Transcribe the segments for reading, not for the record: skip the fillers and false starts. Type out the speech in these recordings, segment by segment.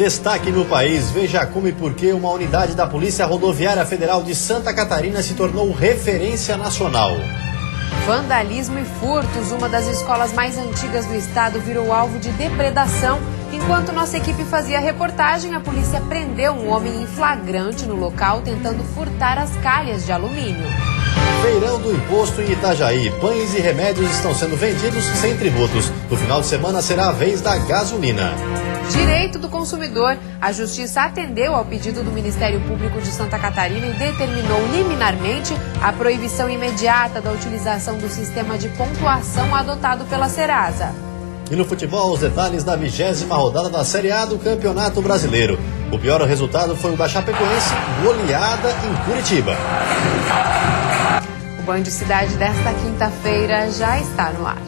Destaque no país, veja como e por que uma unidade da Polícia Rodoviária Federal de Santa Catarina se tornou referência nacional. Vandalismo e furtos, uma das escolas mais antigas do estado virou alvo de depredação. Enquanto nossa equipe fazia a reportagem, a polícia prendeu um homem em flagrante no local tentando furtar as calhas de alumínio. Feirão do Imposto em Itajaí. Pães e remédios estão sendo vendidos sem tributos. No final de semana será a vez da gasolina. Direito do consumidor. A Justiça atendeu ao pedido do Ministério Público de Santa Catarina e determinou liminarmente a proibição imediata da utilização do sistema de pontuação adotado pela Serasa. E no futebol, os detalhes da 20ª rodada da Série A do Campeonato Brasileiro. O pior resultado foi o da Chapecoense, goleada em Curitiba. O Band Cidade desta quinta-feira já está no ar.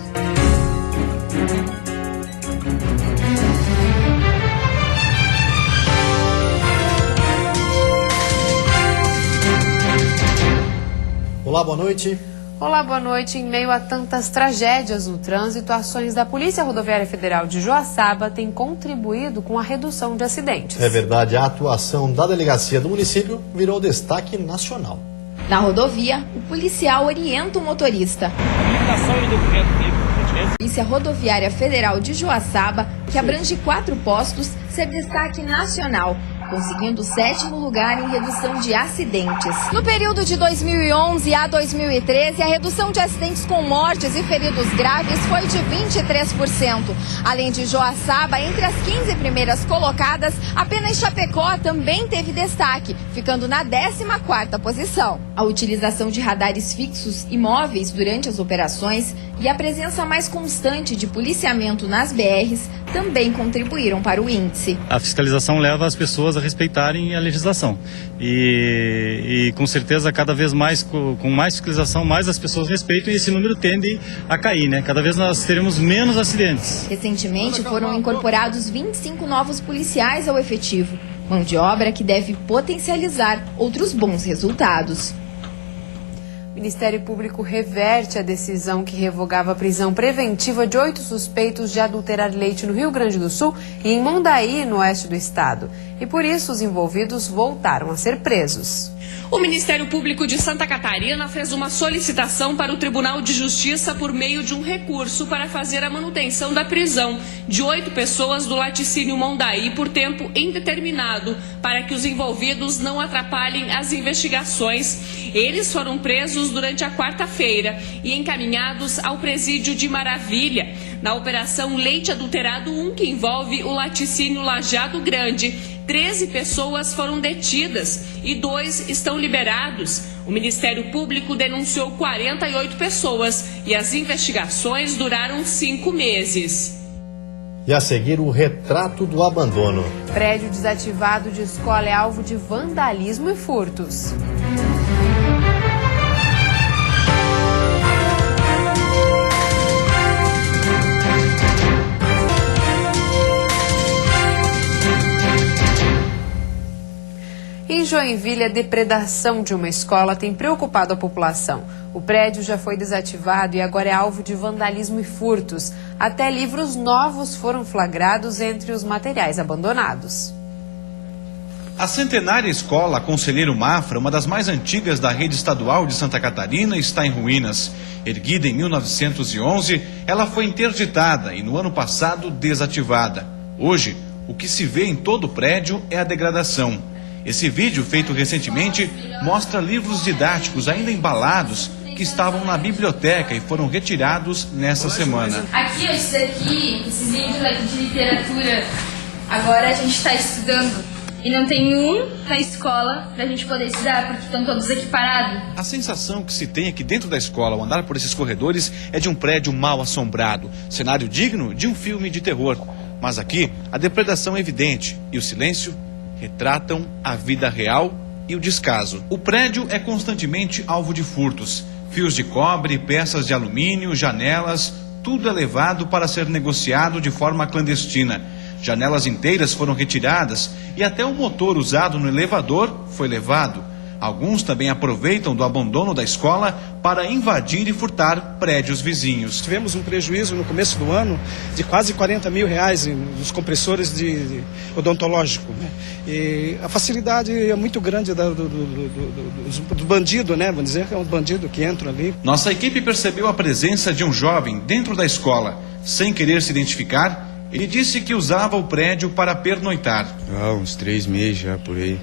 Olá, boa noite. Olá, boa noite. Em meio a tantas tragédias no trânsito, ações da Polícia Rodoviária Federal de Joaçaba têm contribuído com a redução de acidentes. É verdade, a atuação da delegacia do município virou destaque nacional. Na rodovia, o policial orienta o motorista. A Polícia Rodoviária Federal de Joaçaba, que abrange 4 postos, ser destaque nacional, conseguindo o 7º lugar em redução de acidentes. No período de 2011 a 2013, a redução de acidentes com mortes e feridos graves foi de 23%. Além de Joaçaba, entre as 15 primeiras colocadas, apenas Chapecó também teve destaque, ficando na 14ª posição. A utilização de radares fixos e móveis durante as operações e a presença mais constante de policiamento nas BRs também contribuíram para o índice. A fiscalização leva as pessoas a respeitarem a legislação e com certeza cada vez mais, com mais fiscalização, mais as pessoas respeitam e esse número tende a cair, né? Cada vez nós teremos menos acidentes. Recentemente foram incorporados 25 novos policiais ao efetivo, mão de obra que deve potencializar outros bons resultados. O Ministério Público reverte a decisão que revogava a prisão preventiva de 8 suspeitos de adulterar leite no Rio Grande do Sul e em Mondaí, no oeste do estado. E por isso os envolvidos voltaram a ser presos. O Ministério Público de Santa Catarina fez uma solicitação para o Tribunal de Justiça por meio de um recurso para fazer a manutenção da prisão de 8 pessoas do laticínio Mondaí por tempo indeterminado, para que os envolvidos não atrapalhem as investigações. Eles foram presos durante a quarta-feira e encaminhados ao presídio de Maravilha. Na Operação Leite Adulterado 1, que envolve o laticínio Lajeado Grande, 13 pessoas foram detidas e 2 estão liberados. O Ministério Público denunciou 48 pessoas e as investigações duraram 5 meses. E a seguir, o retrato do abandono. Prédio desativado de escola é alvo de vandalismo e furtos. Em Joinville, a depredação de uma escola tem preocupado a população. O prédio já foi desativado e agora é alvo de vandalismo e furtos. Até livros novos foram flagrados entre os materiais abandonados. A centenária escola Conselheiro Mafra, uma das mais antigas da rede estadual de Santa Catarina, está em ruínas. Erguida em 1911, ela foi interditada e no ano passado desativada. Hoje, o que se vê em todo o prédio é a degradação. Esse vídeo, feito recentemente, mostra livros didáticos ainda embalados que estavam na biblioteca e foram retirados nessa semana. Aqui, esses livros de literatura, agora a gente está estudando e não tem um na escola para a gente poder estudar, porque estão todos equiparados. A sensação que se tem aqui dentro da escola ao andar por esses corredores é de um prédio mal assombrado, cenário digno de um filme de terror. Mas aqui, a depredação é evidente e o silêncio retratam a vida real e o descaso. O prédio é constantemente alvo de furtos. Fios de cobre, peças de alumínio, janelas, tudo é levado para ser negociado de forma clandestina. Janelas inteiras foram retiradas e até o motor usado no elevador foi levado. Alguns também aproveitam do abandono da escola para invadir e furtar prédios vizinhos. Tivemos um prejuízo no começo do ano de quase R$40 mil nos compressores de odontológico, né? E a facilidade é muito grande do bandido, né? Vamos dizer que é um bandido que entra ali. Nossa equipe percebeu a presença de um jovem dentro da escola. Sem querer se identificar, ele disse que usava o prédio para pernoitar. Uns 3 meses já, por aí.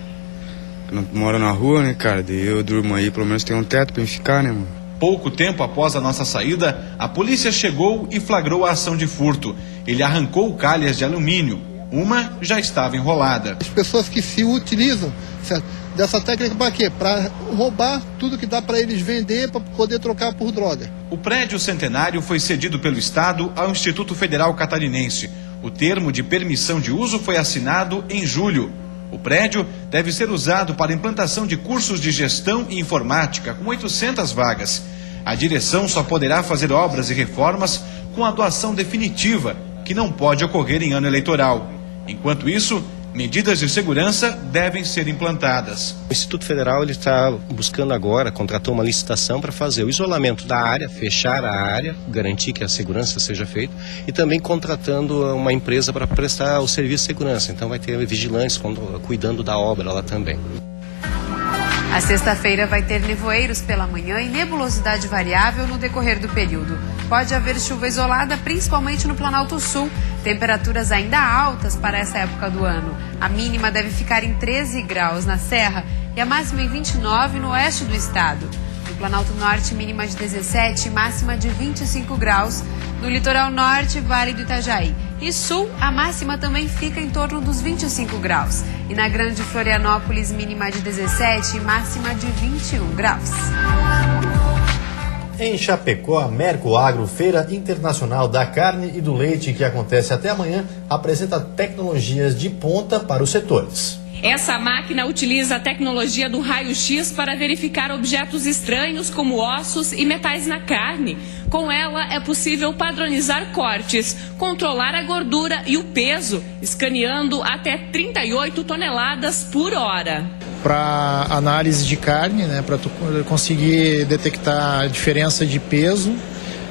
Eu não moro na rua, né, cara? Daí eu durmo aí, pelo menos tem um teto pra me ficar, né, mano? Pouco tempo após a nossa saída, a polícia chegou e flagrou a ação de furto. Ele arrancou calhas de alumínio. Uma já estava enrolada. As pessoas que se utilizam, certo, dessa técnica para quê? Para roubar tudo que dá para eles vender, para poder trocar por droga. O prédio centenário foi cedido pelo Estado ao Instituto Federal Catarinense. O termo de permissão de uso foi assinado em julho. O prédio deve ser usado para a implantação de cursos de gestão e informática, com 800 vagas. A direção só poderá fazer obras e reformas com a doação definitiva, que não pode ocorrer em ano eleitoral. Enquanto isso, medidas de segurança devem ser implantadas. O Instituto Federal está buscando agora, contratou uma licitação para fazer o isolamento da área, fechar a área, garantir que a segurança seja feita e também contratando uma empresa para prestar o serviço de segurança. Então vai ter vigilantes cuidando da obra lá também. A sexta-feira vai ter nevoeiros pela manhã e nebulosidade variável no decorrer do período. Pode haver chuva isolada, principalmente no Planalto Sul. Temperaturas ainda altas para essa época do ano. A mínima deve ficar em 13 graus na Serra e a máxima em 29 no oeste do estado. No Planalto Norte, mínima de 17 e máxima de 25 graus. No litoral norte, Vale do Itajaí. E sul, a máxima também fica em torno dos 25 graus. E na Grande Florianópolis, mínima de 17 e máxima de 21 graus. Em Chapecó, a Mercoagro, Feira Internacional da Carne e do Leite, que acontece até amanhã, apresenta tecnologias de ponta para os setores. Essa máquina utiliza a tecnologia do raio-x para verificar objetos estranhos como ossos e metais na carne. Com ela é possível padronizar cortes, controlar a gordura e o peso, escaneando até 38 toneladas por hora. Para análise de carne, né, para tu conseguir detectar a diferença de peso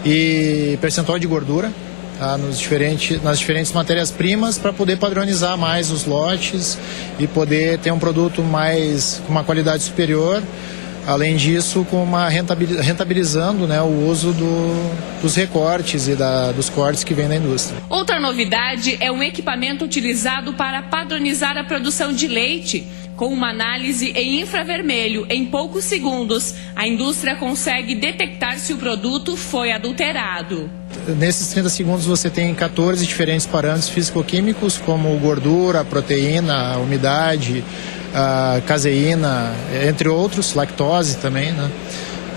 e percentual de gordura. Nas diferentes matérias-primas para poder padronizar mais os lotes e poder ter um produto com uma qualidade superior. Além disso, rentabilizando, né, o uso dos recortes e dos cortes que vem da indústria. Outra novidade é um equipamento utilizado para padronizar a produção de leite. Com uma análise em infravermelho, em poucos segundos, a indústria consegue detectar se o produto foi adulterado. Nesses 30 segundos você tem 14 diferentes parâmetros físico-químicos, como gordura, proteína, umidade, caseína, entre outros, lactose também, né?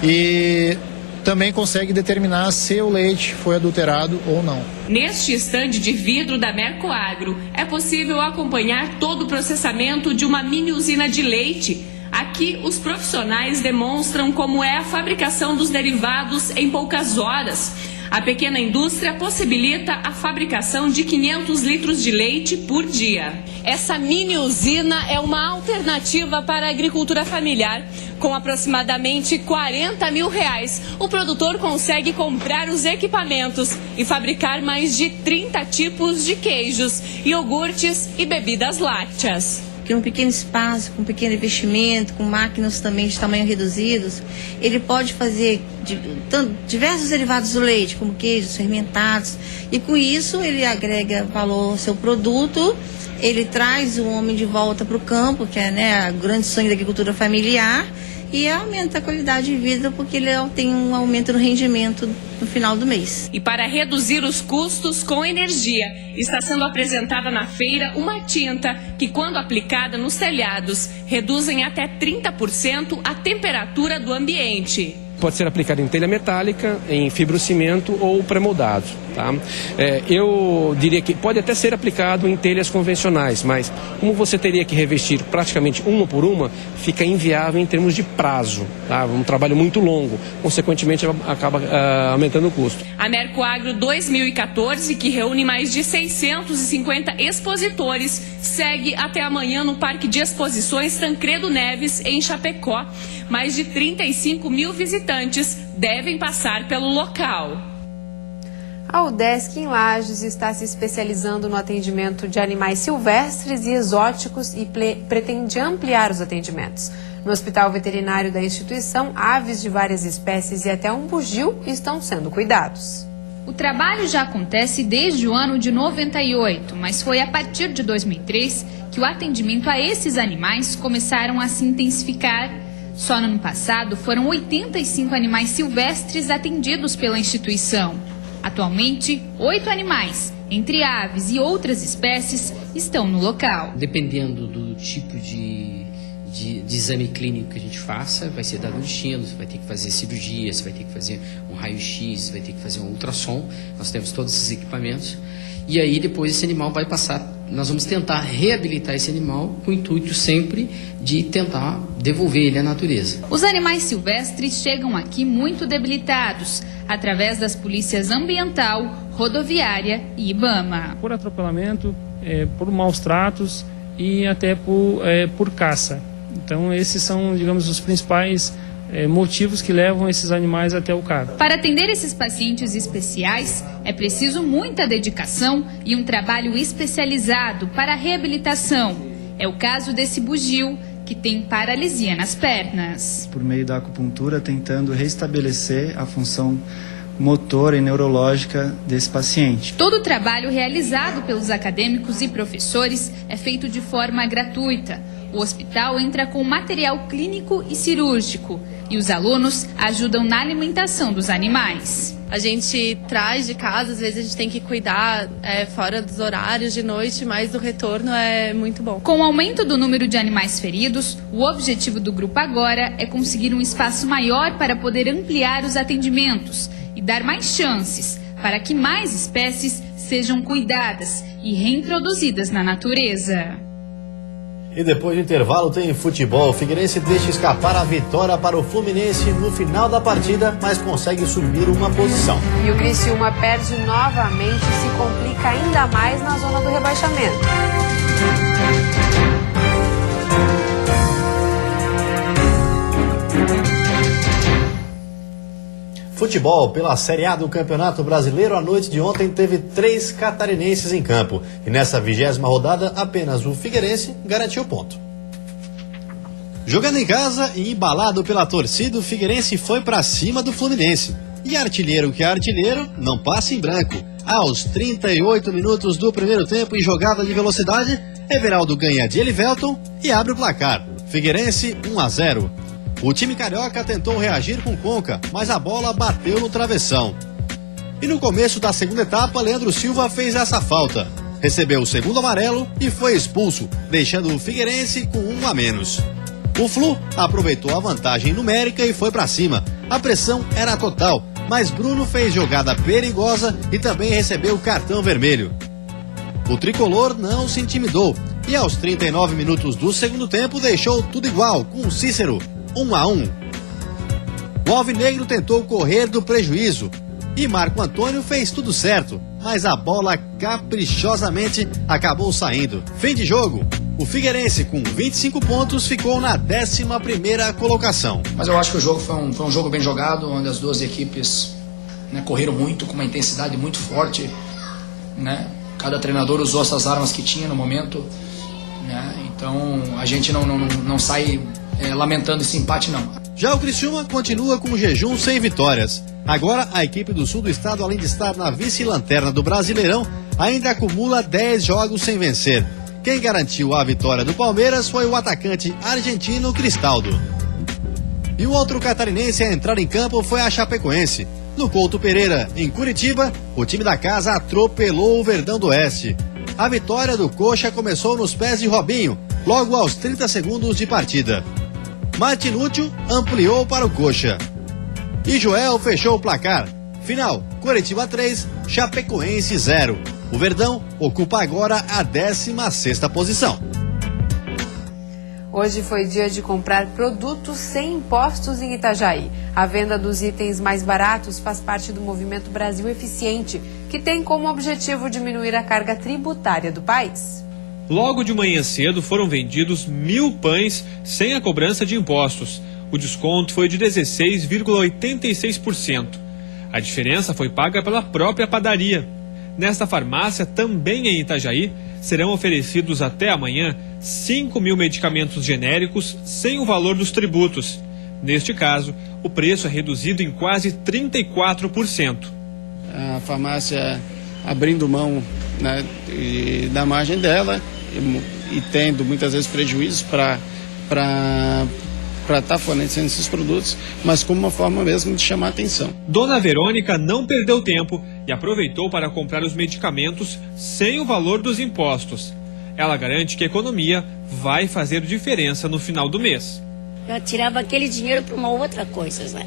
E também consegue determinar se o leite foi adulterado ou não. Neste estande de vidro da Mercoagro, é possível acompanhar todo o processamento de uma mini usina de leite. Aqui, os profissionais demonstram como é a fabricação dos derivados em poucas horas. A pequena indústria possibilita a fabricação de 500 litros de leite por dia. Essa mini usina é uma alternativa para a agricultura familiar. Com aproximadamente R$40 mil, o produtor consegue comprar os equipamentos e fabricar mais de 30 tipos de queijos, iogurtes e bebidas lácteas. Que num pequeno espaço, com pequeno investimento, com máquinas também de tamanho reduzidos, ele pode fazer diversos derivados do leite, como queijos, fermentados, e com isso ele agrega valor ao seu produto, ele traz o homem de volta para o campo, que é, né, a grande sonho da agricultura familiar, e aumenta a qualidade de vida porque ele tem um aumento no rendimento no final do mês. E para reduzir os custos com energia, está sendo apresentada na feira uma tinta que, quando aplicada nos telhados, reduzem até 30% a temperatura do ambiente. pode ser aplicado em telha metálica, em fibrocimento ou pré-moldado. Tá? Eu diria que pode até ser aplicado em telhas convencionais, mas como você teria que revestir praticamente uma por uma, fica inviável em termos de prazo. Tá? Um trabalho muito longo, consequentemente acaba aumentando o custo. A Mercoagro 2014, que reúne mais de 650 expositores, segue até amanhã no Parque de Exposições Tancredo Neves, em Chapecó. Mais de 35 mil visitantes devem passar pelo local. A UDESC em Lages está se especializando no atendimento de animais silvestres e exóticos e pretende ampliar os atendimentos. No hospital veterinário da instituição, aves de várias espécies e até um bugio estão sendo cuidados. O trabalho já acontece desde o ano de 98, mas foi a partir de 2003 que o atendimento a esses animais começaram a se intensificar. Só no ano passado foram 85 animais silvestres atendidos pela instituição. Atualmente, 8 animais, entre aves e outras espécies, estão no local. Dependendo do tipo de exame clínico que a gente faça, vai ser dado destino, você vai ter que fazer cirurgia, você vai ter que fazer um raio-x, você vai ter que fazer um ultrassom. Nós temos todos esses equipamentos. E aí depois esse animal vai passar, nós vamos tentar reabilitar esse animal com o intuito sempre de tentar devolver ele à natureza. Os animais silvestres chegam aqui muito debilitados, através das polícias ambiental, rodoviária e IBAMA. Por atropelamento, por maus tratos e até por caça. Então esses são, digamos, os principais motivos que levam esses animais até o CAR. Para atender esses pacientes especiais, é preciso muita dedicação e um trabalho especializado para a reabilitação. É o caso desse bugio, que tem paralisia nas pernas. Por meio da acupuntura, tentando restabelecer a função motora e neurológica desse paciente. Todo o trabalho realizado pelos acadêmicos e professores é feito de forma gratuita. O hospital entra com material clínico e cirúrgico e os alunos ajudam na alimentação dos animais. A gente traz de casa, às vezes a gente tem que cuidar fora dos horários de noite, mas o retorno é muito bom. Com o aumento do número de animais feridos, o objetivo do grupo agora é conseguir um espaço maior para poder ampliar os atendimentos e dar mais chances para que mais espécies sejam cuidadas e reintroduzidas na natureza. E depois do intervalo tem futebol. O Figueirense deixa escapar a vitória para o Fluminense no final da partida, mas consegue subir uma posição. E o Criciúma perde novamente e se complica ainda mais na zona do rebaixamento. Futebol pela Série A do Campeonato Brasileiro. A noite de ontem teve 3 catarinenses em campo. E nessa 20ª rodada, apenas o Figueirense garantiu ponto. Jogando em casa e embalado pela torcida, o Figueirense foi para cima do Fluminense. E artilheiro que é artilheiro, não passa em branco. Aos 38 minutos do primeiro tempo, em jogada de velocidade, Everaldo ganha de Elivelton e abre o placar. Figueirense 1-0. O time carioca tentou reagir com Conca, mas a bola bateu no travessão. E no começo da segunda etapa, Leandro Silva fez essa falta. Recebeu o segundo amarelo e foi expulso, deixando o Figueirense com 1 a menos. O Flu aproveitou a vantagem numérica e foi para cima. A pressão era total, mas Bruno fez jogada perigosa e também recebeu cartão vermelho. O tricolor não se intimidou e aos 39 minutos do segundo tempo deixou tudo igual, com Cícero 1-1. O alvinegro tentou correr do prejuízo e Marco Antônio fez tudo certo, mas a bola caprichosamente acabou saindo. Fim de jogo. O Figueirense, com 25 pontos, ficou na 11ª colocação. Mas eu acho que o jogo foi um jogo bem jogado, onde as duas equipes correram muito, com uma intensidade muito forte. Cada treinador usou essas armas que tinha no momento. Então a gente não sai lamentando esse empate, não. Já o Criciúma continua com o jejum sem vitórias. Agora, a equipe do sul do estado, além de estar na vice-lanterna do Brasileirão, ainda acumula 10 jogos sem vencer. Quem garantiu a vitória do Palmeiras foi o atacante argentino Cristaldo. E o outro catarinense a entrar em campo foi a Chapecoense. No Couto Pereira, em Curitiba, o time da casa atropelou o Verdão do Oeste. A vitória do Coxa começou nos pés de Robinho, logo aos 30 segundos de partida. Martinútil ampliou para o Coxa. E Joel fechou o placar. Final, Coritiba 3, Chapecoense 0. O Verdão ocupa agora a 16ª posição. Hoje foi dia de comprar produtos sem impostos em Itajaí. A venda dos itens mais baratos faz parte do movimento Brasil Eficiente, que tem como objetivo diminuir a carga tributária do país. Logo de manhã cedo foram vendidos 1.000 pães sem a cobrança de impostos. O desconto foi de 16,86%. A diferença foi paga pela própria padaria. Nesta farmácia, também em Itajaí, serão oferecidos até amanhã 5.000 medicamentos genéricos sem o valor dos tributos. Neste caso, o preço é reduzido em quase 34%. A farmácia abrindo mão, né, da margem dela e tendo muitas vezes prejuízos para estar fornecendo esses produtos, mas como uma forma mesmo de chamar a atenção. Dona Verônica não perdeu tempo e aproveitou para comprar os medicamentos sem o valor dos impostos. Ela garante que a economia vai fazer diferença no final do mês. Eu tirava aquele dinheiro para uma outra coisa, né?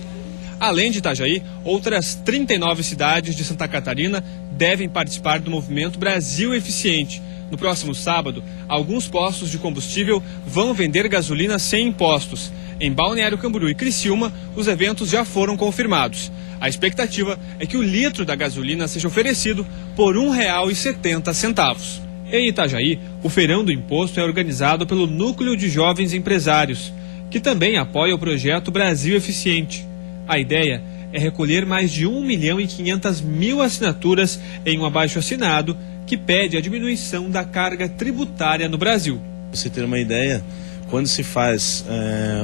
Além de Itajaí, outras 39 cidades de Santa Catarina devem participar do movimento Brasil Eficiente. No próximo sábado, alguns postos de combustível vão vender gasolina sem impostos. Em Balneário Camboriú e Criciúma, os eventos já foram confirmados. A expectativa é que o litro da gasolina seja oferecido por R$ 1,70. Em Itajaí, o Feirão do Imposto é organizado pelo Núcleo de Jovens Empresários, que também apoia o projeto Brasil Eficiente. A ideia é recolher mais de 1.500.000 assinaturas em um abaixo-assinado que pede a diminuição da carga tributária no Brasil. Pra você ter uma ideia, quando se faz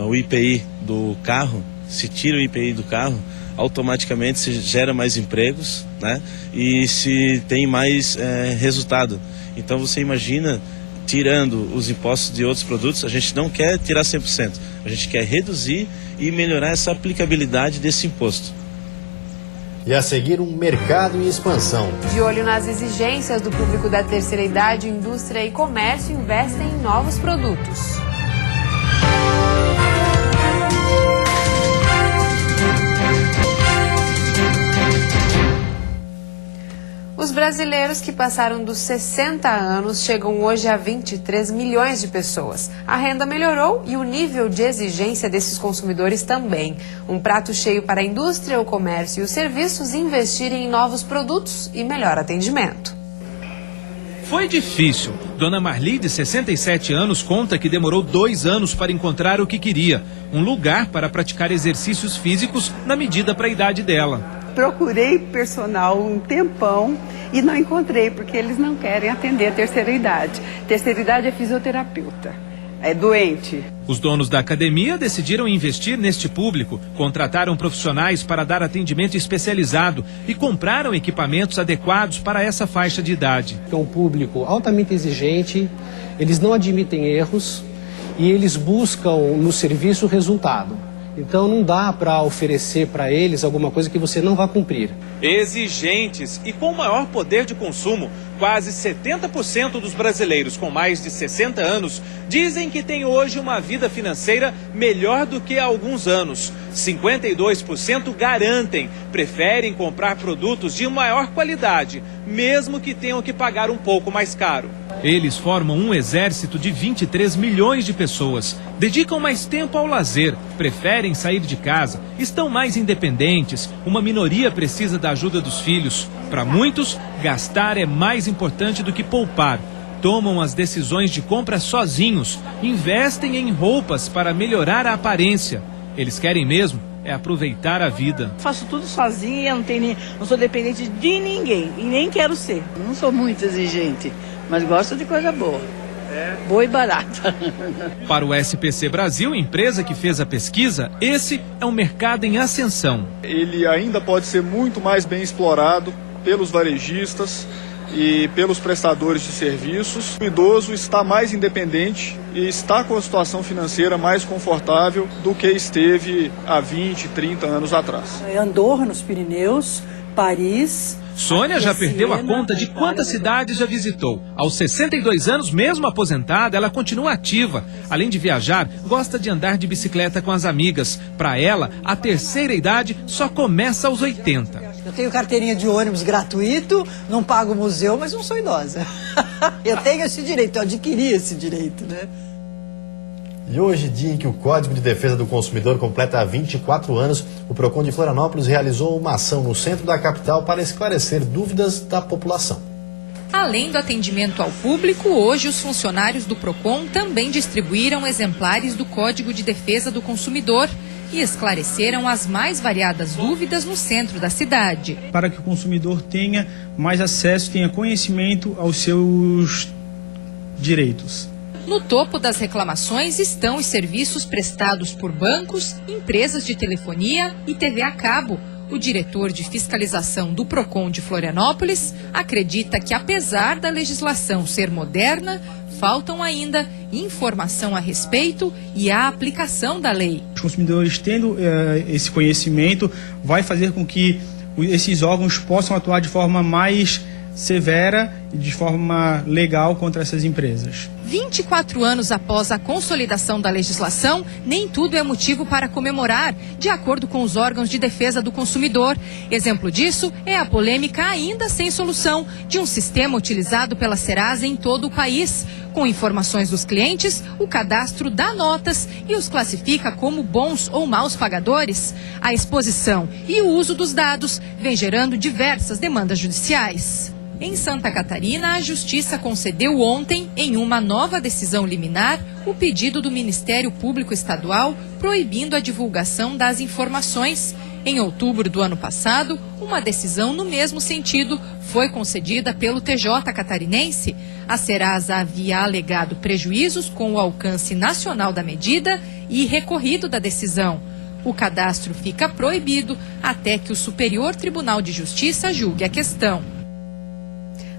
o IPI do carro, se tira o IPI do carro, automaticamente se gera mais empregos, né? E se tem mais resultado. Então você imagina, tirando os impostos de outros produtos, a gente não quer tirar 100%, a gente quer reduzir e melhorar essa aplicabilidade desse imposto. E a seguir, um mercado em expansão. De olho nas exigências do público da terceira idade, indústria e comércio investem em novos produtos. Os brasileiros que passaram dos 60 anos chegam hoje a 23 milhões de pessoas. A renda melhorou e o nível de exigência desses consumidores também. Um prato cheio para a indústria, o comércio e os serviços investirem em novos produtos e melhor atendimento. Foi difícil. Dona Marli, de 67 anos, conta que demorou 2 anos para encontrar o que queria. Um lugar para praticar exercícios físicos na medida para a idade dela. Procurei personal um tempão e não encontrei, porque eles não querem atender a terceira idade. Terceira idade é fisioterapeuta, é doente. Os donos da academia decidiram investir neste público, contrataram profissionais para dar atendimento especializado e compraram equipamentos adequados para essa faixa de idade. É um público altamente exigente, eles não admitem erros e eles buscam no serviço resultado. Então não dá para oferecer para eles alguma coisa que você não vai cumprir. Exigentes e com maior poder de consumo, quase 70% dos brasileiros com mais de 60 anos dizem que têm hoje uma vida financeira melhor do que há alguns anos. 52% garantem, preferem comprar produtos de maior qualidade, mesmo que tenham que pagar um pouco mais caro. Eles formam um exército de 23 milhões de pessoas. Dedicam mais tempo ao lazer, preferem sair de casa, estão mais independentes. Uma minoria precisa da ajuda dos filhos. Para muitos, gastar é mais importante do que poupar. Tomam as decisões de compra sozinhos, investem em roupas para melhorar a aparência. Eles querem mesmo é aproveitar a vida. Faço tudo sozinha, não sou dependente de ninguém e nem quero ser. Não sou muito exigente, mas gosto de coisa boa. Boa e barata. Para o SPC Brasil, empresa que fez a pesquisa, esse é um mercado em ascensão. Ele ainda pode ser muito mais bem explorado pelos varejistas e pelos prestadores de serviços. O idoso está mais independente e está com a situação financeira mais confortável do que esteve há 20, 30 anos atrás. Andorra, nos Pirineus, Paris. Sônia já perdeu a conta de quantas cidades já visitou. Aos 62 anos, mesmo aposentada, ela continua ativa. Além de viajar, gosta de andar de bicicleta com as amigas. Para ela, a terceira idade só começa aos 80. Eu tenho carteirinha de ônibus gratuito, não pago museu, mas não sou idosa. Eu tenho esse direito, eu adquiri esse direito, né? E hoje, dia em que o Código de Defesa do Consumidor completa 24 anos, o PROCON de Florianópolis realizou uma ação no centro da capital para esclarecer dúvidas da população. Além do atendimento ao público, hoje os funcionários do PROCON também distribuíram exemplares do Código de Defesa do Consumidor e esclareceram as mais variadas dúvidas no centro da cidade. Para que o consumidor tenha mais acesso, tenha conhecimento aos seus direitos. No topo das reclamações estão os serviços prestados por bancos, empresas de telefonia e TV a cabo. O diretor de fiscalização do PROCON de Florianópolis acredita que, apesar da legislação ser moderna, faltam ainda informação a respeito e a aplicação da lei. Os consumidores tendo esse conhecimento vai fazer com que esses órgãos possam atuar de forma mais severa e de forma legal contra essas empresas. 24 anos após a consolidação da legislação, nem tudo é motivo para comemorar, de acordo com os órgãos de defesa do consumidor. Exemplo disso é a polêmica ainda sem solução de um sistema utilizado pela Serasa em todo o país. Com informações dos clientes, o cadastro dá notas e os classifica como bons ou maus pagadores. A exposição e o uso dos dados vem gerando diversas demandas judiciais. Em Santa Catarina, a Justiça concedeu ontem, em uma nova decisão liminar, o pedido do Ministério Público Estadual proibindo a divulgação das informações. Em outubro do ano passado, uma decisão no mesmo sentido foi concedida pelo TJ catarinense. A Serasa havia alegado prejuízos com o alcance nacional da medida e recorrido da decisão. O cadastro fica proibido até que o Superior Tribunal de Justiça julgue a questão.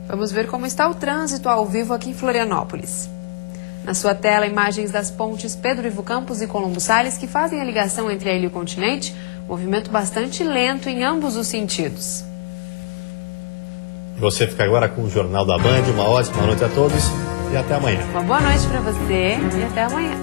Vamos ver como está o trânsito ao vivo aqui em Florianópolis. Na sua tela, imagens das pontes Pedro Ivo Campos e Colombo Salles, que fazem a ligação entre a ilha e o continente. Movimento bastante lento em ambos os sentidos. Você fica agora com o Jornal da Band. Uma ótima noite a todos e até amanhã. Uma boa noite para você e até amanhã.